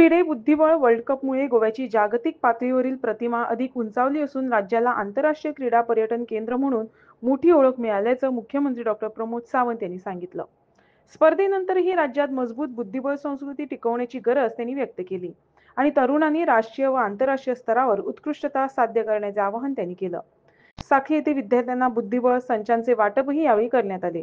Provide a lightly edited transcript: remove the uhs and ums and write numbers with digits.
FIDE बुद्धिबळ world कपमुळे गोव्याची जागतिक पातळीवरील प्रतिमा अधिक उंचावली असून राज्याला आंतरराष्ट्रीय क्रीडा पर्यटन केंद्र म्हणून मोठी ओळख मिळाल्याचं मुख्यमंत्री डॉ. प्रमोद सावंत यांनी सांगितलं. स्पर्धेनंतरही राज्यात मजबूत बुद्धिबळ संस्कृती टिकवण्याची गरज त्यांनी व्यक्त केली आणि तरुणांनी राष्ट्रीय व आंतरराष्ट्रीय स्तरावर उत्कृष्टता साध्य करण्याचे आवाहन त्यांनी केलं. साखळी येथे विद्यार्थ्यांना बुद्धिबळ संचांचे वाटपही यावेळी करण्यात आले.